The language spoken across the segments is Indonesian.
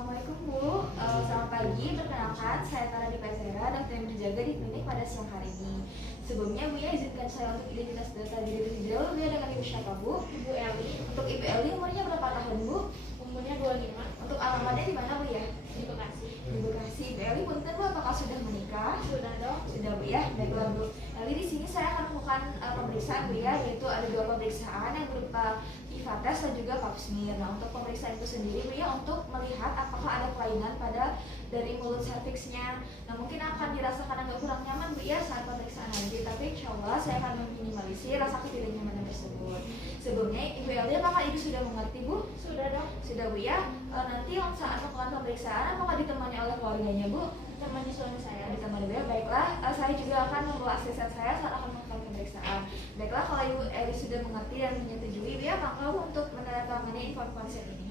Assalamualaikum Bu, selamat pagi. Perkenalkan, saya Tara Dipasera, dokter yang berjaga di klinik pada siang hari ini. Sebelumnya Bu ya, izinkan saya untuk identitas data diri terlebih dahulu. Bu ya, dengan Ibu siapa Bu? Ibu Eli, Untuk Ibu Eli umurnya berapa tahun Bu? umurnya 25, Untuk alamatnya di mana Bu ya? di Bekasi. Di Bekasi. Ibu Eli punten Bu, apakah sudah menikah? Sudah dong. Sudah Bu ya, baiklah Bu. Eli di sini saya akan melakukan pemeriksaan Bu ya, yaitu ada dua pemeriksaan yang berupa IVA test dan juga pap smear. Nah, untuk pemeriksaan itu sendiri Bu ya, untuk melihat apakah ada kelainan pada dari mulut serviksnya. Nah, mungkin akan dirasakan agak kurang nyaman Bu ya saat pemeriksaan nanti, tapi insya Allah saya akan meminimalisir rasa ketidaknyamanan tersebut. Sebelumnya Ibu Eli, apakah Ibu sudah mengerti Bu? Sudah dong. Sudah Bu ya. Nanti saat melakukan pemeriksaan apakah ditemani oleh keluarganya Bu? Temani suami saya. Ditemani Bu ya. Baiklah, saya juga akan membawa asisten saya saat akan melakukan pemeriksaan. Baiklah, kalau Ibu Eli sudah mengerti dan menyetujui Bu ya, maka Bu untuk menandatangani informasi ini.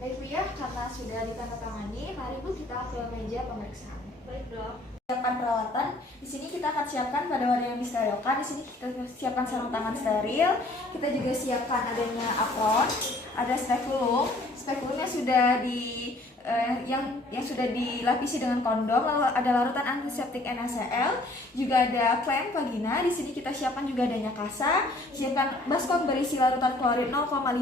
Baik Bu ya, karena sudah ditandatangani, mari Bu kita ke meja pemeriksaan. Baik dok. Siapkan perawatan. Di sini kita akan siapkan pada wadah yang disterilkan. Di sini kita siapkan sarung tangan steril. Kita juga siapkan adanya apron, ada spekulum. Spekulumnya sudah yang sudah dilapisi dengan kondom. Lalu ada larutan antiseptik NaCl. Juga ada klem vagina. Di sini kita siapkan juga adanya kasa. Siapkan baskom berisi larutan klorid 0,5%.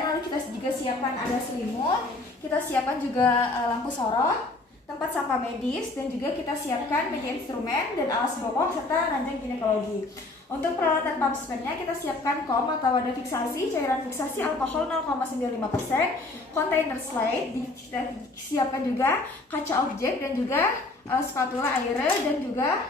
Lalu kita juga siapkan ada selimut. Kita siapkan juga lampu sorot, tempat sampah medis, dan juga kita siapkan meja instrumen dan alas bokok serta ranjang ginekologi. Untuk peralatan pap smear-nya kita siapkan kom atau wadah fiksasi, cairan fiksasi alkohol 0,95%, kontainer slide, kita siapkan juga kaca objek dan juga spatula air dan juga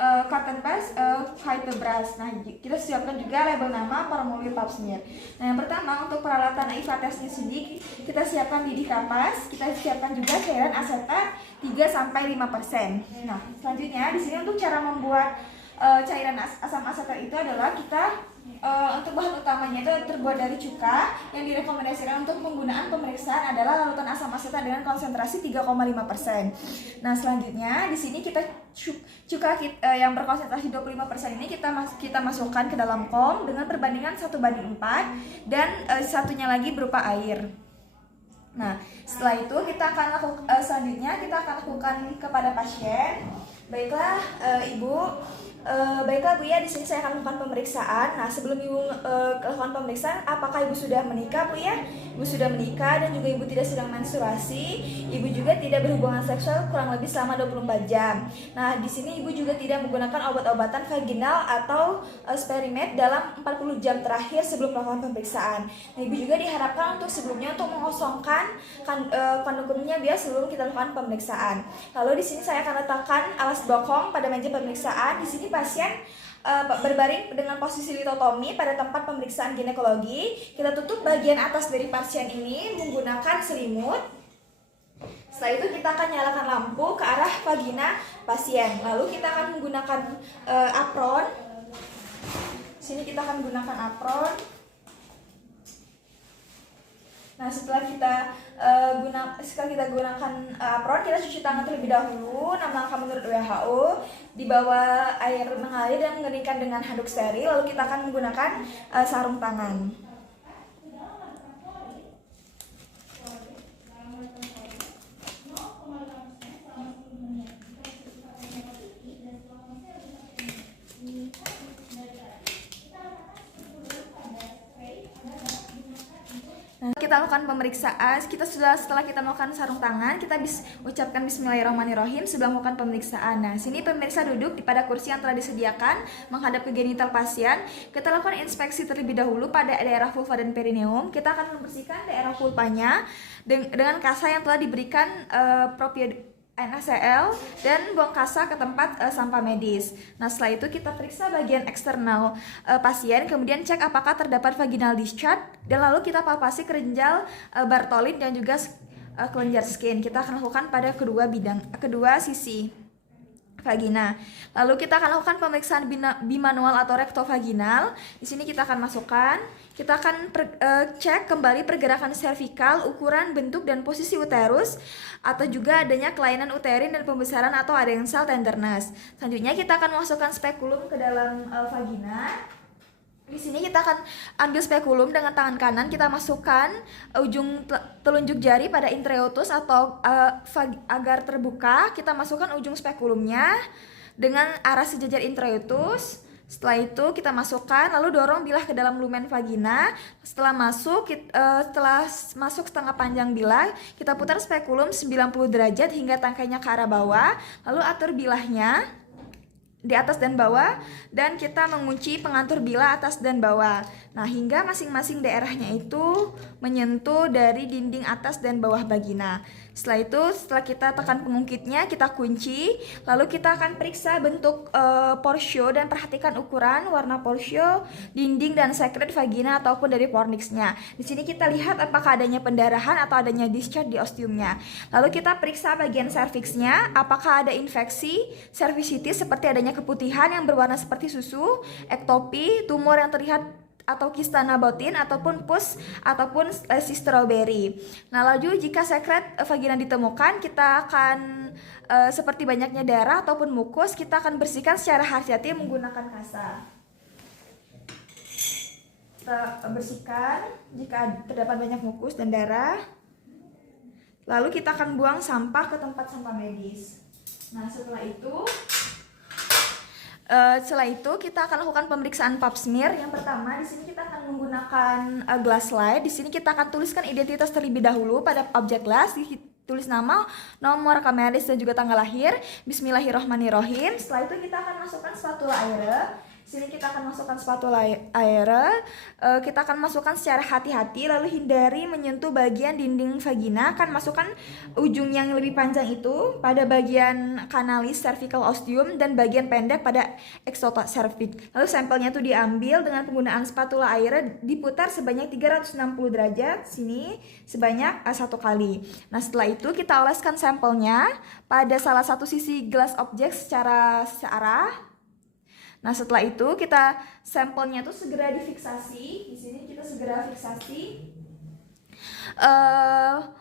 cotton bus, fiber brush. Nah, kita siapkan juga label nama, formulir pap smear. Nah, yang pertama untuk peralatan IVA testnya sendiri kita siapkan bidih kapas, kita siapkan juga cairan asetat 3-5%. Nah, selanjutnya di sini untuk cara membuat cairan asam asetat itu adalah kita untuk bahan utamanya itu terbuat dari cuka. Yang direkomendasikan untuk penggunaan pemeriksaan adalah larutan asam asetat dengan konsentrasi 3,5%. Nah, selanjutnya di sini kita cuka yang berkonsentrasi 25% ini kita masukkan ke dalam kom dengan perbandingan 1:4 dan satunya lagi berupa air. Nah, setelah itu kita akan selanjutnya kita akan lakukan kepada pasien. Baiklah, Ibu. Baiklah Bu ya, di sini saya akan melakukan pemeriksaan. Nah, sebelum Ibu lakukan pemeriksaan, apakah Ibu sudah menikah Bu ya? Ibu sudah menikah dan juga Ibu tidak sedang menstruasi. Ibu juga tidak berhubungan seksual kurang lebih selama 24 jam. Nah, di sini Ibu juga tidak menggunakan obat-obatan vaginal atau Sperimed dalam 40 jam terakhir sebelum melakukan pemeriksaan. Nah, Ibu juga diharapkan untuk sebelumnya untuk mengosongkan kandungannya biar sebelum kita lakukan pemeriksaan. Lalu di sini saya akan letakkan alas bokong pada meja pemeriksaan. Di sini pasien berbaring dengan posisi litotomi pada tempat pemeriksaan ginekologi. Kita tutup bagian atas dari pasien ini menggunakan selimut. Setelah itu kita akan nyalakan lampu ke arah vagina pasien. Lalu kita akan menggunakan apron. Sini kita akan menggunakan apron. Nah, setelah kita gunakan apron, kita cuci tangan terlebih dahulu. 6 langkah menurut WHO, dibawa air mengalir dan mengeringkan dengan handuk steril. Lalu kita akan menggunakan sarung tangan. Nah, kita lakukan pemeriksaan. Setelah kita melakukan sarung tangan, kita ucapkan Bismillahirrahmanirrahim sebelum melakukan pemeriksaan. Nah, sini pemirsa duduk pada kursi yang telah disediakan menghadap ke genital pasien. Kita lakukan inspeksi terlebih dahulu pada daerah vulva dan perineum. Kita akan membersihkan daerah vulvanya dengan kasa yang telah diberikan NaCl dan buang kasa ke tempat sampah medis. Nah, setelah itu kita periksa bagian eksternal pasien, kemudian cek apakah terdapat vaginal discharge, dan lalu kita palpasi kelenjar Bartholin dan juga kelenjar skin. Kita akan lakukan pada kedua sisi vagina. Lalu kita akan lakukan pemeriksaan bimanual atau rektovaginal. Di sini kita akan masukkan, kita akan cek kembali pergerakan servikal, ukuran, bentuk, dan posisi uterus, atau juga adanya kelainan uterin dan pembesaran atau adensal tenderness. Selanjutnya kita akan masukkan spekulum ke dalam vagina. Di sini kita akan ambil spekulum dengan tangan kanan, kita masukkan ujung telunjuk jari pada introitus atau agar terbuka. Kita masukkan ujung spekulumnya dengan arah sejajar introitus. Setelah itu kita masukkan, lalu dorong bilah ke dalam lumen vagina. Setelah masuk setengah panjang bilah, kita putar spekulum 90 derajat hingga tangkainya ke arah bawah. Lalu atur bilahnya di atas dan bawah, dan kita mengunci pengatur bilah atas dan bawah. Nah, hingga masing-masing daerahnya itu menyentuh dari dinding atas dan bawah vagina. Setelah itu, setelah kita tekan pengungkitnya, kita kunci. Lalu kita akan periksa bentuk porsio dan perhatikan ukuran, warna porsio, dinding dan sekret vagina ataupun dari fornixnya. Di sini kita lihat apakah adanya pendarahan atau adanya discharge di ostiumnya. Lalu kita periksa bagian serviksnya, apakah ada infeksi, cervicitis seperti adanya keputihan yang berwarna seperti susu, ektopi, tumor yang terlihat atau kista nabotin ataupun pus ataupun lesi strawberry. Nah, lalu jika sekret vagina ditemukan, kita akan seperti banyaknya darah ataupun mukus, kita akan bersihkan secara hati-hati menggunakan kasa. Kita bersihkan jika terdapat banyak mukus dan darah. Lalu kita akan buang sampah ke tempat sampah medis. Nah, setelah itu kita akan lakukan pemeriksaan pap smear. Yang pertama, di sini kita akan menggunakan glass slide. Di sini kita akan tuliskan identitas terlebih dahulu pada objek glass. Tulis nama, nomor rekam medis dan juga tanggal lahir. Bismillahirrohmanirrohim. Setelah itu kita akan masukkan spatula air. Di sini kita akan masukkan spatula air. Kita akan masukkan secara hati-hati, lalu hindari menyentuh bagian dinding vagina. Akan masukkan ujung yang lebih panjang itu pada bagian kanalis cervical ostium dan bagian pendek pada exota cervix. Lalu sampelnya itu diambil dengan penggunaan spatula air, diputar sebanyak 360 derajat sini sebanyak 1 kali. Nah, setelah itu kita oleskan sampelnya pada salah satu sisi gelas objek secara searah. Nah, setelah itu kita sampelnya tuh segera difiksasi. Di sini kita segera fiksasi.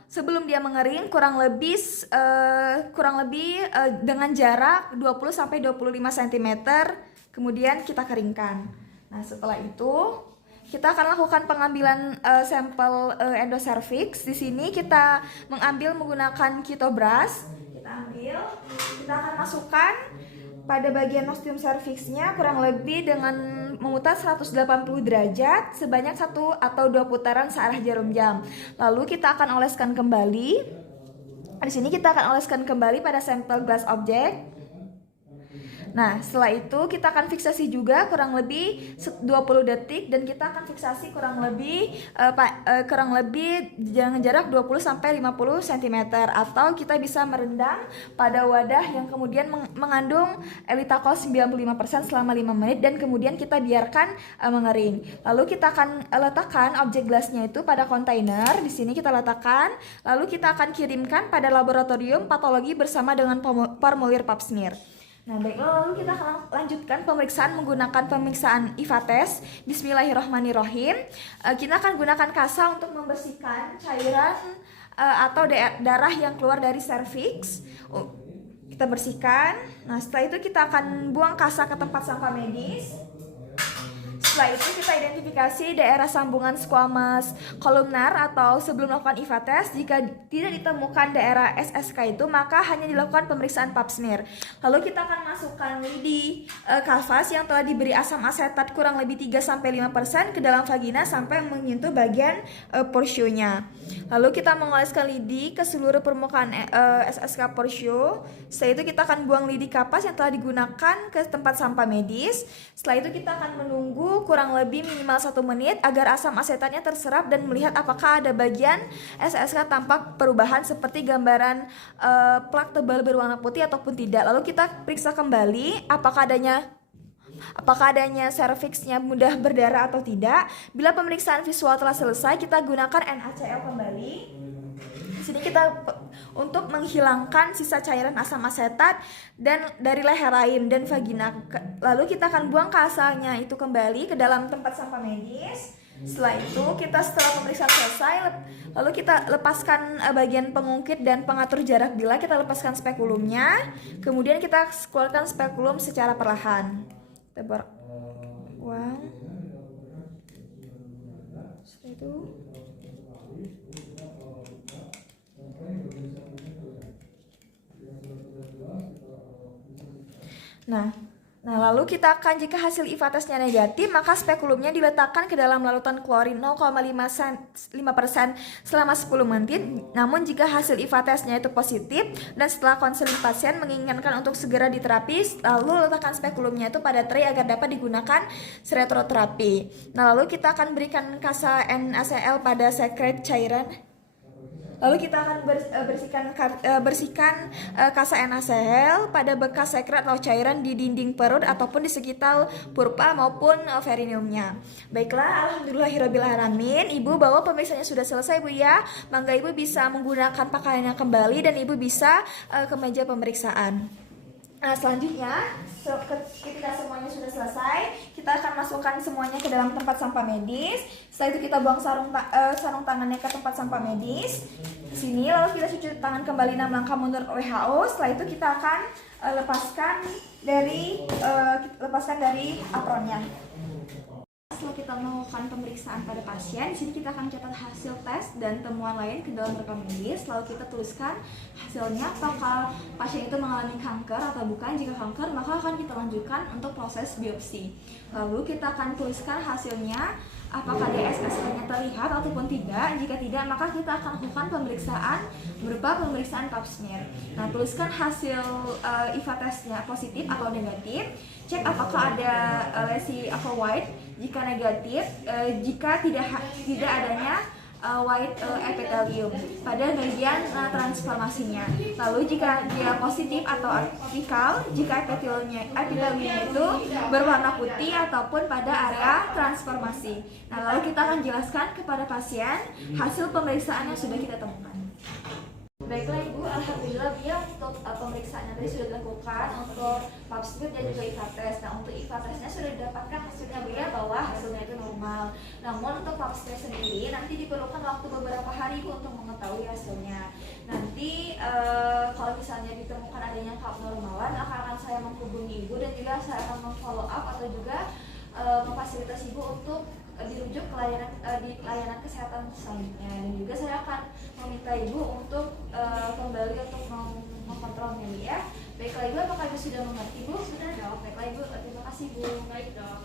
Sebelum dia mengering kurang lebih dengan jarak 20 sampai 25 cm. Kemudian kita keringkan. Nah, setelah itu kita akan lakukan pengambilan sampel endocervix. Di sini kita mengambil menggunakan kitobras. Kita akan masukkan pada bagian ostium cervixnya kurang lebih dengan memutar 180 derajat sebanyak 1 atau 2 putaran searah jarum jam. Lalu kita akan oleskan kembali. Di sini kita akan oleskan kembali pada sampel glass object. Nah, setelah itu kita akan fiksasi juga kurang lebih 20 detik dan kita akan fiksasi kurang lebih dengan jarak 20 sampai 50 cm, atau kita bisa merendam pada wadah yang kemudian mengandung elitakol 95% selama 5 menit dan kemudian kita biarkan mengering. Lalu kita akan letakkan objek gelasnya itu pada kontainer. Di sini kita letakkan, lalu kita akan kirimkan pada laboratorium patologi bersama dengan formulir pap smear. Nah, baiklah, lalu kita akan lanjutkan pemeriksaan menggunakan pemeriksaan IVA test. Bismillahirrohmanirrohim. Kita akan gunakan kasa untuk membersihkan cairan atau darah yang keluar dari serviks. Kita bersihkan. Nah, setelah itu kita akan buang kasa ke tempat sampah medis. Setelah itu kita identifikasi daerah sambungan squamous kolumnar atau sebelum melakukan IVA test. Jika tidak ditemukan daerah SSK itu, maka hanya dilakukan pemeriksaan pap smear. Lalu kita akan masukkan lidi kanvas yang telah diberi asam asetat kurang lebih 3-5% ke dalam vagina sampai menyentuh bagian porsionya. Lalu kita mengoleskan lidi ke seluruh permukaan SSK porsio. Setelah itu kita akan buang lidi kapas yang telah digunakan ke tempat sampah medis. Setelah itu kita akan menunggu kurang lebih minimal 1 menit agar asam asetatnya terserap dan melihat apakah ada bagian SSK tampak perubahan seperti gambaran plak tebal berwarna putih ataupun tidak. Lalu kita periksa kembali apakah adanya serviksnya mudah berdarah atau tidak. Bila pemeriksaan visual telah selesai, kita gunakan NaCl kembali. Di sini kita untuk menghilangkan sisa cairan asam asetat dan dari leher rahim dan vagina. Lalu kita akan buang kasanya itu kembali ke dalam tempat sampah medis. Setelah pemeriksaan selesai, lalu kita lepaskan bagian pengungkit dan pengatur jarak bilah. Kita lepaskan spekulumnya, kemudian kita keluarkan spekulum secara perlahan. Kita buang. Itu. Nah, lalu kita akan jika hasil IVA tesnya negatif, maka spekulumnya diletakkan ke dalam larutan klorin 0,5% selama 10 menit. Namun jika hasil IVA tesnya itu positif dan setelah konseling pasien menginginkan untuk segera diterapi, lalu letakkan spekulumnya itu pada tray agar dapat digunakan seretroterapi. Nah, lalu kita akan berikan kasa NaCl pada sekret cairan. Lalu kita akan bersihkan kasa NaCl pada bekas sekret atau cairan di dinding perut ataupun di sekitar purpa maupun perineumnya. Baiklah, alhamdulillahirrabbilalamin. Ibu bahwa pemeriksaannya sudah selesai, Bu ya. Mangga Ibu bisa menggunakan pakaiannya kembali dan Ibu bisa ke meja pemeriksaan. Nah, selanjutnya ketika semuanya sudah selesai, kita akan masukkan semuanya ke dalam tempat sampah medis. Setelah itu kita buang sarung tangannya ke tempat sampah medis. Di sini lalu kita cuci tangan kembali 6 langkah menurut WHO. Setelah itu kita akan lepaskan dari apronnya. Setelah kita melakukan pemeriksaan pada pasien, di sini kita akan catat hasil tes dan temuan lain ke dalam rekam medis. Lalu kita tuliskan hasilnya apakah pasien itu mengalami kanker atau bukan. Jika kanker, maka akan kita lanjutkan untuk proses biopsi. Lalu kita akan tuliskan hasilnya apakah DSSK-nya terlihat ataupun tidak. Jika tidak, maka kita akan lakukan pemeriksaan berupa pemeriksaan pap smear. Nah, tuliskan hasil IVA tesnya positif atau negatif. Cek apakah ada lesi atau white. Jika negatif, jika tidak adanya white epithelium pada bagian transformasinya. Lalu jika dia positif atau apikal, jika epitheliumnya itu berwarna putih ataupun pada area transformasi. Nah, lalu kita akan jelaskan kepada pasien hasil pemeriksaan yang sudah kita temukan. Baiklah Ibu, alhamdulillah ya untuk pemeriksaan yang tadi sudah dilakukan untuk pap smear dan juga IVA test. Nah, untuk IVA testnya sudah didapatkan hasilnya Bu ya, bahwa hasilnya itu normal. Namun untuk pap smear sendiri nanti diperlukan waktu beberapa hari Bu untuk mengetahui hasilnya. Nanti kalau misalnya ditemukan adanya keabnormalan, akan saya menghubungi Ibu dan juga saya akan memfollow up atau juga memfasilitasi Ibu untuk dirujuk ke layanan kesehatan selanjutnya. Dan juga saya akan meminta Ibu untuk kembali untuk mengkontrolnya ya. Baiklah Ibu, apakah Ibu sudah mengerti Bu? Sudah dong. Baiklah Ibu, terima kasih Bu. Baik dong.